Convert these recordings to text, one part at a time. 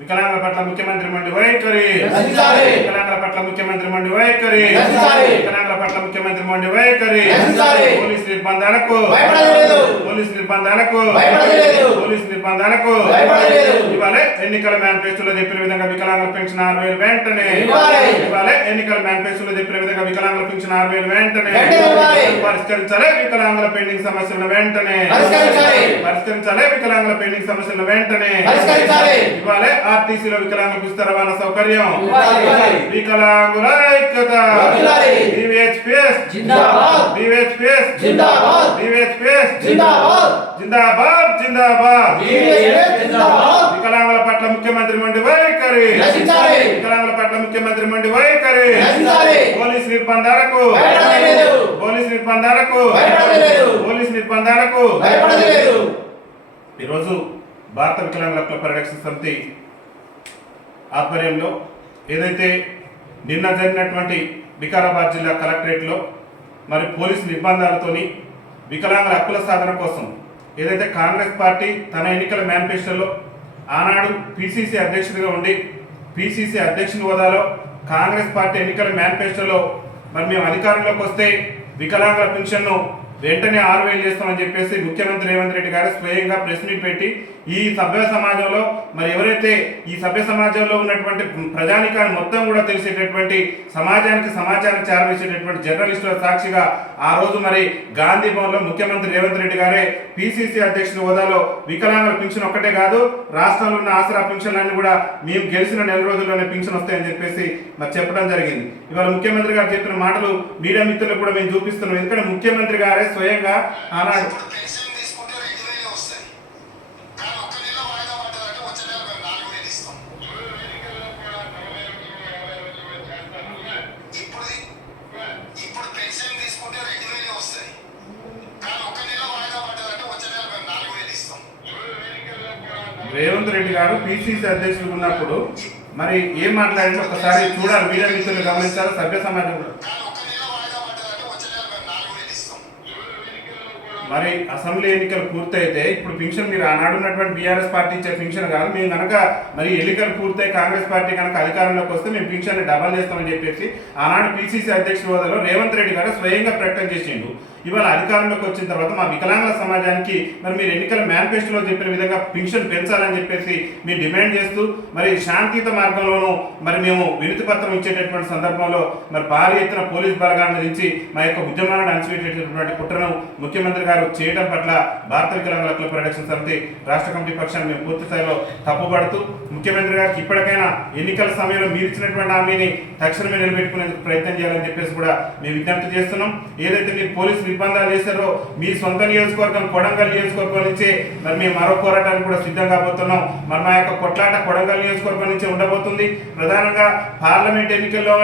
వికలాంగుల పట్ల ముఖ్యమంత్రి మండి వైఖరి, వికలాంగుల పట్ల ముఖ్యమంత్రి మండి వైఖరి, వికలాంగుల పట్ల ముఖ్యమంత్రి మండి వైఖరి. పోలీసు నిర్బంధాలకు, పోలీసు నిర్బంధాలకు, పోలీసు నిర్బంధాలకు ఇవాళ ఎన్నికల మేనిఫెస్టోలో చెప్పిన విధంగా వికలాంగుల పెన్షన్ 6,000 వెంటనే ఇవాళ ఎన్నికల మేనిఫెస్టోలో చెప్పిన విధంగా వికలాంగుల పెన్షన్ 6,000 వెంటనే పరిష్కరించాలి. వికలాంగుల పెండింగ్ సమస్యలను వెంటనే పరిష్కరించాలి. వికలాంగుల పెండింగ్ సమస్యలను వెంటనే ఇవాళ ఆర్టీసీలో వికలాంగులకు ఉచిత రవాణా సౌకర్యం. వికలాంగుల ఐక్యత. డివిహెచ్పిఎస్ జిందాబాద్, డివిహెచ్పిఎస్ జిందాబాద్, డివిహెచ్పిఎస్ జిందాబాద్, జిందాబాద్ జిందాబాద్. వికలాంగుల పట్ల ముఖ్యమంత్రి మండి వైఖరి, వికలాంగుల పట్ల ముఖ్యమంత్రి మండి వైఖరి. పోలీసు నిర్బంధాలకు, పోలీసు నిర్బంధాలకు, పోలీసు నిర్బంధాలకు. ఈరోజు భారత వికలాంగుల హక్కుల పరిరక్షణ సమితి ఆధ్వర్యంలో ఏదైతే నిన్న జరిగినటువంటి వికారాబాద్ జిల్లా కలెక్టరేట్లో మరి పోలీసు నిర్బంధాలతోని వికలాంగుల హక్కుల సాధన కోసం ఏదైతే కాంగ్రెస్ పార్టీ తన ఎన్నికల మేనిఫెస్టోలో ఆనాడు పిసిసి అధ్యక్షుడిగా ఉండి పిసిసి అధ్యక్షుని హోదాలో కాంగ్రెస్ పార్టీ ఎన్నికల మేనిఫెస్టోలో మరి మేము అధికారంలోకి వస్తే వికలాంగుల పెన్షన్ను వెంటనే 6,000 చేస్తామని చెప్పేసి ముఖ్యమంత్రి రేవంత్ రెడ్డి గారు స్వయంగా ప్రెస్ మీట్ పెట్టి ఈ సభ్య సమాజంలో మరి ఎవరైతే ఈ సభ్య సమాజంలో ఉన్నటువంటి ప్రజానికాన్ని మొత్తం కూడా తెలిసేటటువంటి సమాజానికి సమాచారం చేరవేసేటటువంటి జర్నలిస్టుల సాక్షిగా ఆ రోజు మరి గాంధీ భవన్లో ముఖ్యమంత్రి రేవంత్ రెడ్డి గారే పిసిసి అధ్యక్షుని హోదాలో వికలాంగుల పింఛన్ ఒక్కటే కాదు రాష్ట్రంలో ఉన్న ఆసరా పింఛన్లన్నీ కూడా మేము గెలిచిన నెల రోజుల్లోనే పింఛన్ వస్తాయని చెప్పేసి మరి చెప్పడం జరిగింది. ఇవాళ ముఖ్యమంత్రి గారు చెప్పిన మాటలు మీడియా మిత్రులకు కూడా మేము చూపిస్తున్నాం. ఎందుకంటే ముఖ్యమంత్రి గారే స్వయంగా ఆనాడు రేవంత్ రెడ్డి గారు పిసిసి అధ్యక్షుడు ఉన్నప్పుడు మరి ఏం మాట్లాడిందో ఒకసారి చూడాలి, మీడియా మిత్రులు గమనించాలి, సభ్య సమాజం కూడా. మరి అసెంబ్లీ ఎన్నికలు పూర్తయితే ఇప్పుడు పింఛన్ మీరు ఆనాడు ఉన్నటువంటి బీఆర్ఎస్ పార్టీ ఇచ్చే పింఛన్ కాదు, మేము కనుక మరి ఎన్నికలు పూర్తయి కాంగ్రెస్ పార్టీ కనుక అధికారంలోకి వస్తే మేము పింఛన్ని డబల్ చేస్తామని చెప్పేసి ఆనాడు పిసిసి అధ్యక్షుడి హోదాలో రేవంత్ రెడ్డి గారు స్వయంగా ప్రకటన చేసిండు. ఇవాళ అధికారంలోకి వచ్చిన తర్వాత మా వికలాంగుల సమాజానికి మరి మీరు ఎన్నికల మేనిఫెస్టోలో చెప్పిన విధంగా పింఛన్ పెంచాలని చెప్పేసి మేము డిమాండ్ చేస్తూ మరి శాంతియుత మార్గంలోనూ మరి మేము వినతి పత్రం ఇచ్చేటటువంటి సందర్భంలో మరి భారీ ఎత్తున పోలీస్ బలగాలను దించి మా యొక్క ఉద్యమాలను అణచివేటటువంటి కుట్రను ముఖ్యమంత్రి గారు చేయడం పట్ల భారత వికలాంగుల హక్కుల పరిరక్షణ సమితి రాష్ట్ర కమిటీ పక్షాన్ని మేము పూర్తి స్థాయిలో తప్పుపడుతూ ముఖ్యమంత్రి గారికి ఇప్పటికైనా ఎన్నికల సమయంలో మీరు ఇచ్చినటువంటి హామీని తక్షణమే నిలబెట్టుకునేందుకు ప్రయత్నం చేయాలని చెప్పేసి కూడా మేము విజ్ఞప్తి చేస్తున్నాం. ఏదైతే మీరు పోలీసు నిర్బంధాలు చేశారో మీ సొంత నియోజకవర్గం కొడంగల్ నియోజకవర్గం నుంచే మరి మేము మరో పోరాటానికి కూడా సిద్ధం కాబోతున్నాం. మరి మా యొక్క కొట్లాట కొడంగల్ నియోజకవర్గం నుంచే ఉండబోతుంది. ప్రధానంగా పార్లమెంట్ ఎన్నికల్లో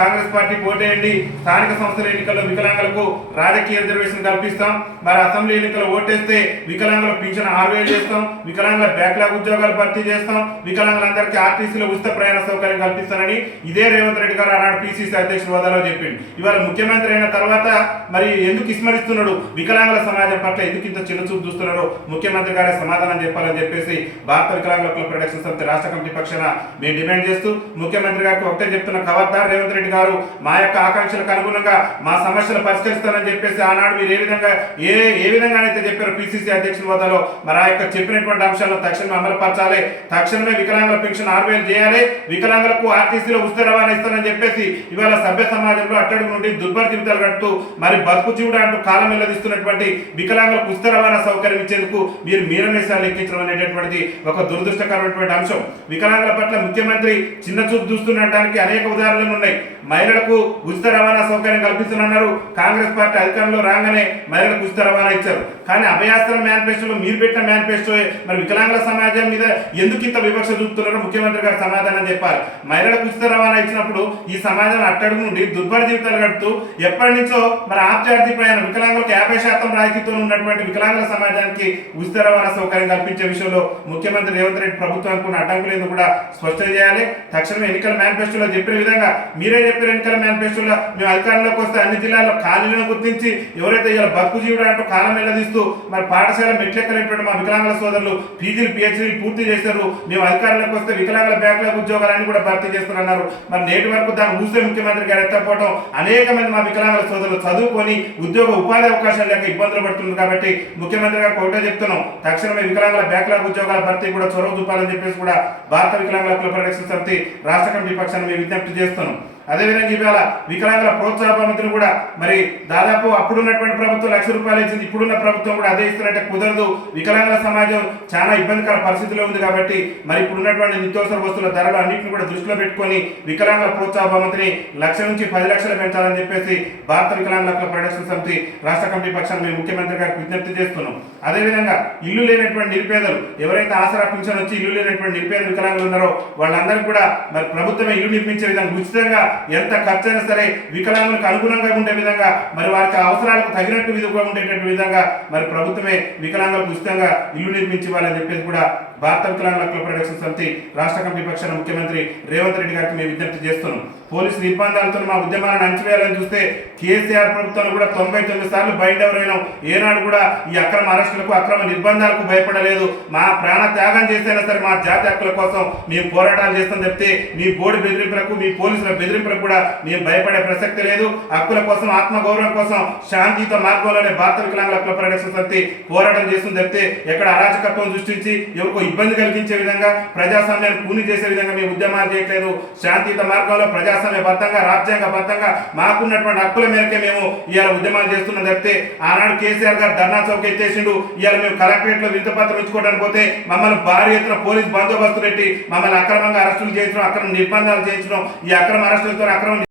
కాంగ్రెస్ పార్టీ ఓటేయండి, స్థానిక సంస్థల ఎన్నికల్లో వికలాంగులకు రాజకీయ రిజర్వేషన్ కల్పిస్తాం, మరి అసెంబ్లీ ఎన్నికల్లో ఓటేస్తే వికలాంగుల పింఛన్ 6,000 చేస్తాం, వికలాంగుల బ్యాక్లాగ్ ఉద్యోగాలు భర్తీ చేస్తాం, వికలాంగులందరికీ ఆర్టీసీలో ఉచిత ప్రయాణ సౌకర్యం కల్పిస్తానని ఇదే రేవంత్ రెడ్డి గారు ఆనాడు పిసిసి అధ్యక్షుడి హోదాలో చెప్పిండు. ఇవాళ ముఖ్యమంత్రి అయిన తర్వాత మరి ఎందుకు విస్మరిస్తున్నాడు, వికలాంగుల సమాజం పట్ల ఎందుకు ఇంత చిన్నచూపు చూస్తున్నారో ముఖ్యమంత్రి గారే సమాధానం చెప్పాలని చెప్పేసి భారత వికలాంగుల హక్కుల పరిరక్షణ సమితి రాష్ట్ర కమిటీ పక్షాన మేము డిమాండ్ చేస్తూ ముఖ్యమంత్రి గారికి ఒకటే చెప్తున్న ఖబర్దార్ రేవంత్ రెడ్డి గారు మా యొక్క ఆకాంక్షలకు అనుగుణంగా మా సమస్యలు పరిష్కరిస్తానని చెప్పేసి ఆనాడు మీరు ఏ విధంగా అయితే చెప్పారో పిసిసి అధ్యక్షుడి హోదాలో మరి ఆ యొక్క చెప్పినటువంటి అంశాలను తక్షణమే అమలుపరచాలి, తక్షణమే వికలాంగుల పెన్షన్ 6,000 చేయాలి, వికలాంగులకు ఆర్టీసీలో ఉచిత రవాణా ఇస్తానని చెప్పేసి ఇవాళ సభ్య సమాజంలో అట్టడుగు నుండి దుర్భర జీవితాలు గడుపుతూ మరి బతుకు జీవుడు అంటూ కాలం వెళ్ళదిస్తున్నటువంటి వికలాంగులకు ఉచిత రవాణా సౌకర్యం ఇచ్చేందుకు మీరు మీనమేసాలు ఎక్కించడం అనేటటువంటిది ఒక దురదృష్టకరమైనటువంటి అంశం. వికలాంగుల పట్ల ముఖ్యమంత్రి చిన్న చూపు చూస్తుండటానికి అనేక ఉదాహరణలు ఉన్నాయి. మహిళలకు ఉచిత రవాణా సౌకర్యం కల్పిస్తున్నారు, కాంగ్రెస్ పార్టీ అధికారంలో రాగానే మహిళలకు ఉచిత రవాణా ఇచ్చారు. కానీ అభయాస్త్రం మేనిఫెస్టోలో మీరు పెట్టిన మేనిఫెస్టో మరి వికలాంగుల సమాజం మీద ఎందుకు ఇంత వివక్ష చూపుతున్నారో ముఖ్యమంత్రి గారు సమాధానం చెప్పాలి. మహిళలకు ఉచిత రవాణా ఇచ్చినప్పుడు ఈ సమాజం అట్టడుగు నుండి దుర్భర జీవితాలు గడుపుతూ ఎప్పటి నుంచో మరి ఆప్ ఛార్జీ ప్రయాణం వికలాంగులకు 50% రాయితీతో ఉన్నటువంటి వికలాంగుల సమాజానికి ఉచిత రవాణా సౌకర్యం కల్పించే విషయంలో ముఖ్యమంత్రి రేవంత్ రెడ్డి ప్రభుత్వానికి ఉన్న అడ్డంకులు కూడా స్పష్టం చేయాలి. తక్షణమే ఎన్నికల మేనిఫెస్టోలో చెప్పిన విధంగా మీరే చెప్పిన ఎన్నికల మేనిఫెస్టోలో మేము అధికారంలోకి వస్తే అన్ని జిల్లాల్లో ఖాళీలను గుర్తించి ఎవరైతే ఇలా బతుకు జీవుడు అంటూ కాలం వెళ్ళదీస్తూ మరి పాఠశాల మెట్లెక్కలేటువంటి మా వికలాంగుల సోదరులు పీజీలు పిహెచ్డీలు పూర్తి చేశారు. మేము అధికారంలోకి వస్తే వికలాంగుల బ్యాక్లాగ్ ఉద్యోగాలన్నీ కూడా భర్తీ చేస్తున్నారు. మరి నేటి వరకు దాన్ని ఊసే ముఖ్యమంత్రి గారు ఎత్తకపోవడం అనేక మంది మా వికలాంగుల సోదరులు చదువుకొని ఉద్యోగ ఉపాధి అవకాశాలు లేక ఇబ్బందులు పడుతున్నారు. కాబట్టి ముఖ్యమంత్రి గారికి ఒకటే చెప్తున్నాం, తక్షణమే వికలాంగుల బ్యాక్లాగ్ ఉద్యోగాల భర్తీ కూడా చొరవ చూపాలని చెప్పేసి కూడా భారత వికలాంగుల హక్కుల పరిరక్షణ సమితి రాష్ట్ర కమిటీ పక్షాన్ని మేము విజ్ఞప్తి చేస్తున్నాం. అదేవిధంగా ఇవాళ వికలాంగుల ప్రోత్సాహ మంత్రి కూడా మరి దాదాపు అప్పుడున్నటువంటి ప్రభుత్వం ₹1,00,000 ఇచ్చింది. ఇప్పుడున్న ప్రభుత్వం కూడా అదే ఇస్తున్నట్టే కుదరదు. వికలాంగుల సమాజం చాలా ఇబ్బందికర పరిస్థితిలో ఉంది. కాబట్టి మరి ఇప్పుడున్నటువంటి నిత్యావసర వస్తువుల ధరలు అన్నింటిని కూడా దృష్టిలో పెట్టుకొని వికలాంగుల ప్రోత్సాహ మంత్రిని 1,00,000 నుంచి 10,00,000 పెంచాలని చెప్పేసి భారత వికలాంగుల హక్కుల పరిరక్షణ సమితి రాష్ట్ర కమిటీ పక్షాన్ని మేము ముఖ్యమంత్రి గారికి విజ్ఞప్తి చేస్తున్నాం. అదేవిధంగా ఇల్లు లేనటువంటి నిరుపేదలు ఎవరైతే ఆసరా పింఛన్ వచ్చి ఇల్లు లేనటువంటి నిరుపేద వికలాంగులు ఉన్నారో వాళ్ళందరికీ కూడా మరి ప్రభుత్వమే ఇల్లు నిర్మించే విధంగా ఉచితంగా ఎంత ఖర్చైనా సరే వికలాంగులకు అనుగుణంగా ఉండే విధంగా మరి వారికి అవసరాలకు తగినట్టు విధంగా ఉండేటట్టు విధంగా మరి ప్రభుత్వమే వికలాంగులకు ఉచితంగా ఇల్లు నిర్మించి ఇవ్వాలని చెప్పేసి కూడా భారత వికలాంగుల హక్కుల పరిరక్షణ సమితి రాష్ట్ర కమిటీ పక్షాన ముఖ్యమంత్రి రేవంత్ రెడ్డి గారికి మేము విజ్ఞప్తి చేస్తున్నాం. పోలీసు నిర్బంధాలతో మా ఉద్యమాలను అణచివేయాలని చూస్తే కేసీఆర్ ప్రభుత్వం కూడా 99 సార్లు బైండ్ ఎవరైనాం. ఏనాడు కూడా ఈ అక్రమ అరెస్టులకు అక్రమ నిర్బంధాలకు భయపడలేదు. మా ప్రాణ త్యాగం చేసైనా సరే మా జాతి హక్కుల కోసం మేము పోరాటాలు చేస్తాం చెప్తే మీ బోర్డు బెదిరింపులకు మీ పోలీసుల బెదిరింపులకు కూడా మేము భయపడే ప్రసక్తి లేదు. హక్కుల కోసం ఆత్మగౌరవం కోసం శాంతియుత మార్గంలోనే భారత వికలాంగుల హక్కుల పరిరక్షణ సమితి పోరాటం చేస్తుంది చెప్తే ఎక్కడ అరాచకత్వం సృష్టించి ఎవరికో ఇబ్బంది కలిగించే విధంగా ప్రజాస్వామ్యాన్ని కూని చేసే విధంగా మేము ఉద్యమాలు చేయట్లేదు. శాంతియుత మార్గంలో ప్రజాస్వామ్యబద్ధంగా రాజ్యాంగబద్ధంగా మాకున్నటువంటి హక్కుల మేరకే మేము ఇవాళ ఉద్యమాలు చేస్తున్నాం చెప్తే ఆనాడు కేసీఆర్ గారు ధర్నా చౌక్ ఎత్తేసిండు. ఇవాళ మేము కలెక్టరేట్ లో వింతపత్రం ఇచ్చుకోవడానికి పోతే మమ్మల్ని భారీ ఎత్తున పోలీస్ బందోబస్తు పెట్టి మమ్మల్ని అక్రమంగా అరెస్టులు చేయించడం, అక్రమ నిర్బంధాలు చేయించడం, ఈ అక్రమ అరెస్టులతో అక్రమ